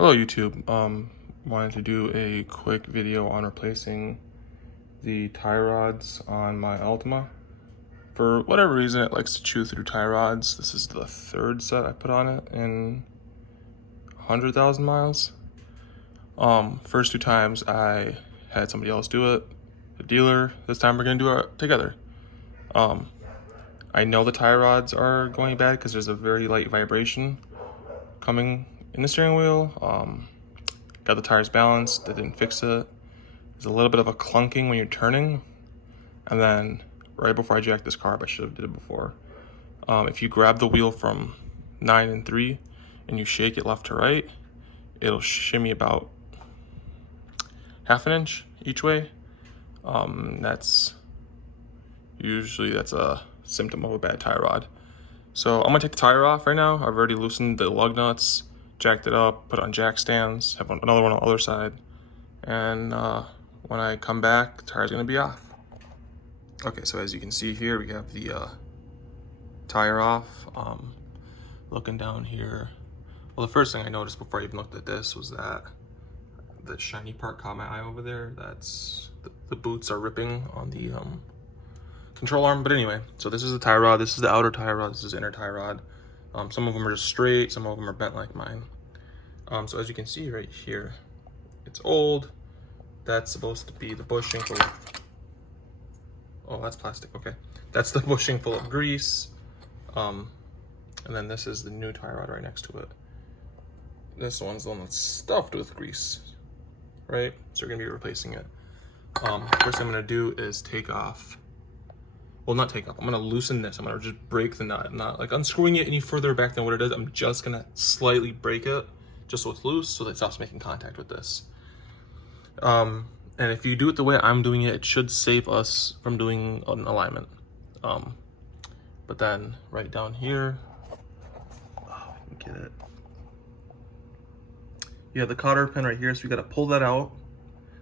Hello YouTube. Wanted to do a quick video on replacing the tie rods on my Altima. For whatever reason, it likes to chew through tie rods. This is the third set I put on it in 100,000 miles. First two times I had somebody else do it, a dealer. This time we're gonna do it together. I know the tie rods are going bad because there's a very light vibration coming in the steering wheel. Got the tires balanced, they didn't fix it. There's a little bit of a clunking when you're turning. And then right before I jacked this car up, I should have did it before. If you grab the wheel from 9 and 3 and you shake it left to right, it'll shimmy about half an inch each way. That's a symptom of a bad tie rod. So I'm gonna take the tire off right now. I've already loosened the lug nuts, jacked it up, put it on jack stands, have another one on the other side. And when I come back, the tire's gonna be off. Okay, so as you can see here, we have the tire off. Looking down here, well, the first thing I noticed before I even looked at this was that the shiny part caught my eye over there. That's the boots are ripping on the control arm. But anyway, so this is the tie rod, this is the outer tie rod, this is the inner tie rod. Some of them are just straight, some of them are bent like mine. So as you can see right here, it's old. That's supposed to be the bushing full of, oh, that's plastic, okay. That's the bushing full of grease. And then this is the new tie rod right next to it. This one's the one that's stuffed with grease, right? So we're gonna be replacing it. First thing I'm gonna do is take off, well, not take off, I'm gonna loosen this. I'm gonna just break the nut. I'm not like unscrewing it any further back than what it is. I'm just gonna slightly break it just so it's loose, so that it stops making contact with this. And if you do it the way I'm doing it, it should save us from doing an alignment. But then right down here, oh, I can get it. You have the cotter pin right here, so you gotta pull that out.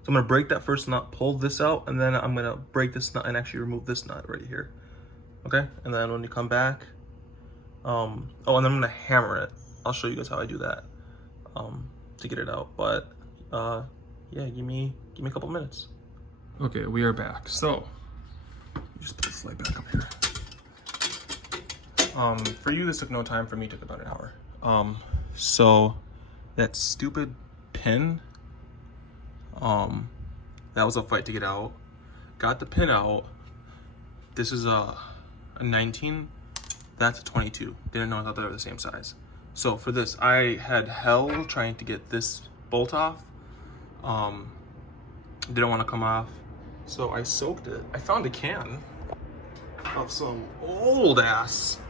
So I'm gonna break that first nut, pull this out, and then I'm gonna break this nut and actually remove this nut right here. Okay, and then when you come back, oh, and then I'm gonna hammer it. I'll show you guys how I do that to get it out. But yeah, give me a couple minutes. Okay, we are back. So just put this light back up here. For you, this took no time. For me, it took about an hour. So that stupid pin, that was a fight to get out. Got the pin out. This is a 19, that's a 22. Didn't know, I thought they were the same size. So for this, I had hell trying to get this bolt off. Didn't want to come off, so I soaked it. I found a can of some old ass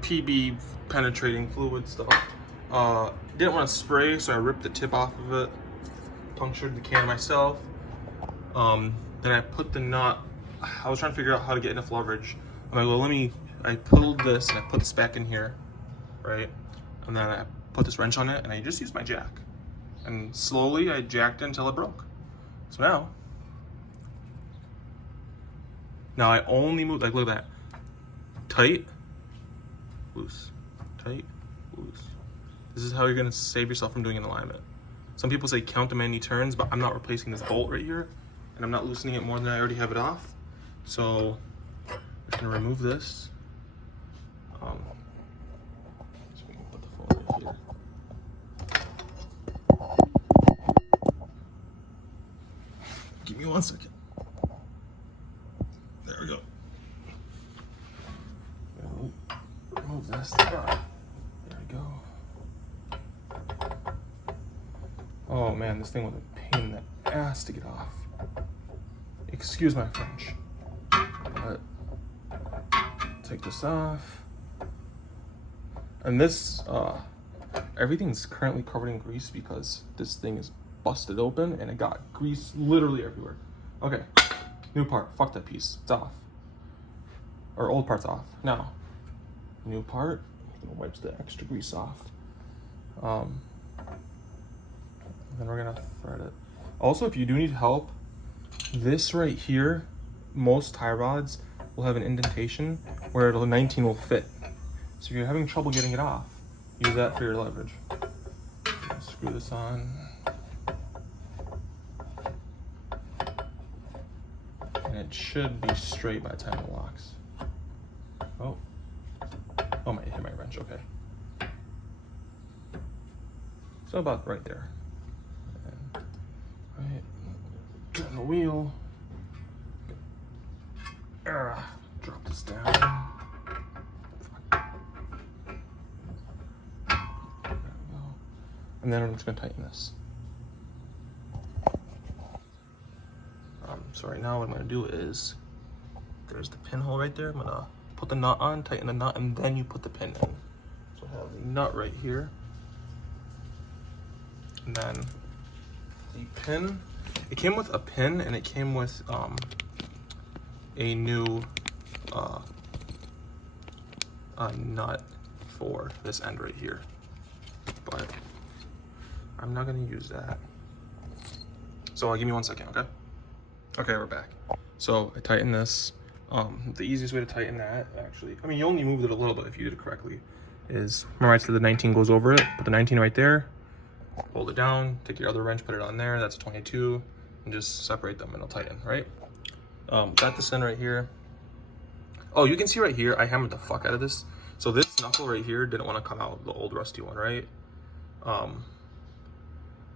PB penetrating fluid stuff. Didn't want to spray, so I ripped the tip off of it, punctured the can myself. Then I put the nut, I was trying to figure out how to get enough leverage. I'm like, well, I pulled this and I put this back in here, right? And then I put this wrench on it and I just used my jack. And slowly I jacked it until it broke. So now I only move, like, look at that. Tight, loose, tight, loose. This is how you're gonna save yourself from doing an alignment. Some people say count the many turns, but I'm not replacing this bolt right here, and I'm not loosening it more than I already have it off. So I'm just gonna remove this. So we can put the phone right here. Give me 1 second. There we go. Remove this. There we go. Oh man, this thing was a pain in the ass to get off. Excuse my French. But take this off. And this, everything's currently covered in grease because this thing is busted open and it got grease literally everywhere. Okay, new part, fuck that piece, it's off. Or old part's off. Now, new part, I'm gonna wipe the extra grease off. Then we're gonna thread it. Also, if you do need help, this right here, most tie rods will have an indentation where the 19 will fit. So if you're having trouble getting it off, use that for your leverage. Screw this on. And it should be straight by the time it locks. Oh, I hit my wrench, okay. So about right there. And, right, turn the wheel. Drop this down. And then I'm just gonna tighten this. So right now what I'm gonna do is, there's the pinhole right there. I'm gonna put the nut on, tighten the nut, and then you put the pin in. So I have the nut right here. And then the pin, it came with a pin and it came with a new nut for this end right here. But I'm not gonna use that. So give me 1 second, okay? Okay, we're back. So I tighten this. The easiest way to tighten that, actually, I mean, you only moved it a little bit if you did it correctly, is, remember I said the 19 goes over it, put the 19 right there, hold it down, take your other wrench, put it on there, that's a 22, and just separate them and it'll tighten, right? Got this in right here. Oh, you can see right here, I hammered the fuck out of this. So this knuckle right here didn't want to come out, the old rusty one, right?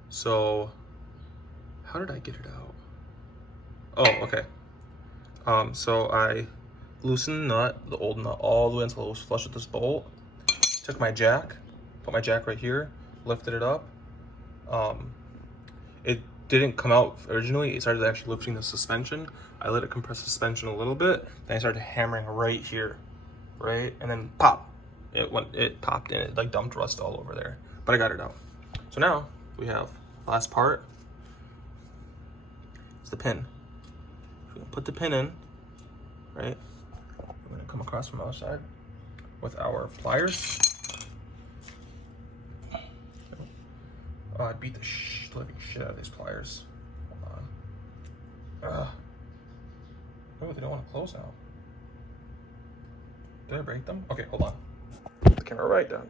So how did I get it out? Oh, okay. So I loosened the nut, the old nut, all the way until it was flush with this bolt. Took my jack, put my jack right here, lifted it up. It didn't come out originally. It started actually lifting the suspension. I let it compress the suspension a little bit. Then I started hammering right here, right? And then pop, it popped in. It like dumped rust all over there, but I got it out. So now we have last part. It's the pin. We're gonna put the pin in, right? We're gonna come across from the other side with our pliers. I beat the living shit out of these pliers. Hold on. Oh, they don't want to close now. Did I break them? Okay, hold on. Put the camera right down.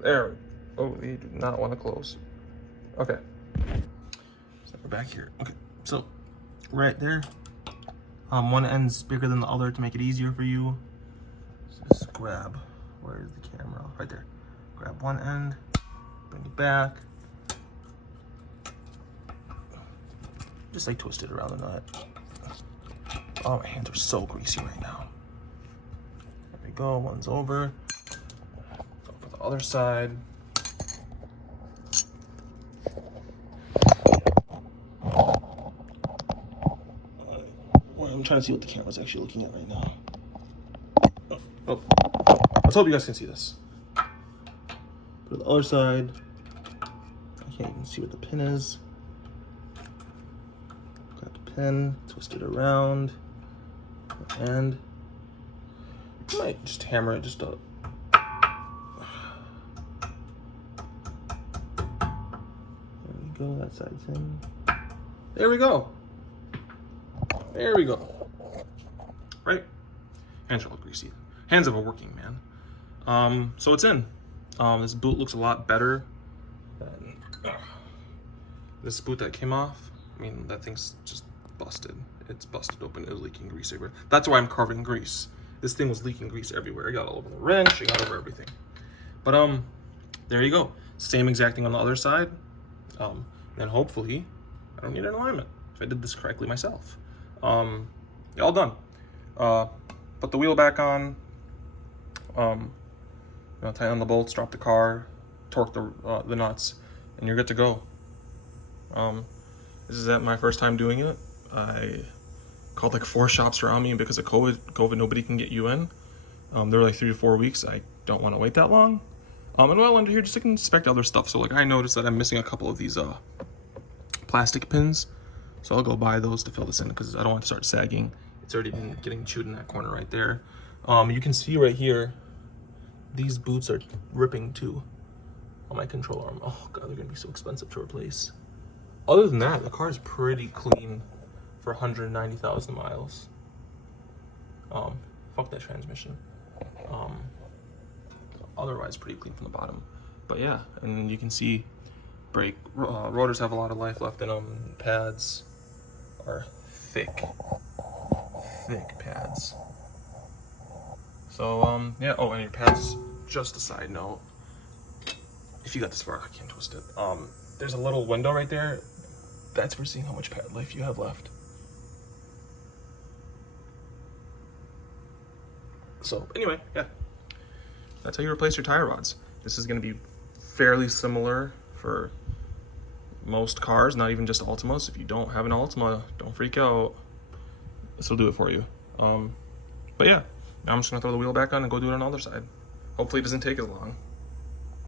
There. Oh, they do not want to close. Okay. So we're back here. Okay, so right there. One end's bigger than the other to make it easier for you. So just grab, where's the camera? Right there. Grab one end, bring it back. Just like twist it around the nut. Oh, my hands are so greasy right now. There we go, one's over. Go for the other side. I'm trying to see what the camera's actually looking at right now. Oh. Let's hope you guys can see this. Put it on the other side. I can't even see what the pin is. Grab the pin, twist it around, and I might just hammer it just up. There we go, that side's in. There we go. There we go. Right? Hands are all greasy. Hands of a working man. So it's in. This boot looks a lot better than this boot that came off. I mean, that thing's just busted. It's busted open. It was leaking grease everywhere. That's why I'm carving grease. This thing was leaking grease everywhere. I got all over the wrench. I got over everything. But there you go. Same exact thing on the other side. And hopefully, I don't need an alignment if I did this correctly myself. All done. Put the wheel back on. Tighten the bolts, drop the car, torque the nuts, and you're good to go. This is my first time doing it. I called like 4 shops around me, and because of COVID, nobody can get you in. They were like 3 to 4 weeks. I don't want to wait that long. And while under here, just to inspect other stuff. So like I noticed that I'm missing a couple of these plastic pins. So I'll go buy those to fill this in because I don't want to start sagging. It's already been getting chewed in that corner right there. You can see right here, these boots are ripping too on my control arm. Oh God, they're gonna be so expensive to replace. Other than that, the car is pretty clean for 190,000 miles. Fuck that transmission. otherwise pretty clean from the bottom. But yeah, and you can see brake rotors have a lot of life left in them. Pads are thick pads. So yeah. Oh, and your pads. Just a side note. If you got this far, I can't twist it. There's a little window right there. That's for seeing how much pad life you have left. So anyway, yeah. That's how you replace your tire rods. This is going to be fairly similar for most cars, not even just Altimas. If you don't have an Altima, don't freak out. This will do it for you. But yeah, now I'm just going to throw the wheel back on and go do it on the other side. Hopefully it doesn't take as long.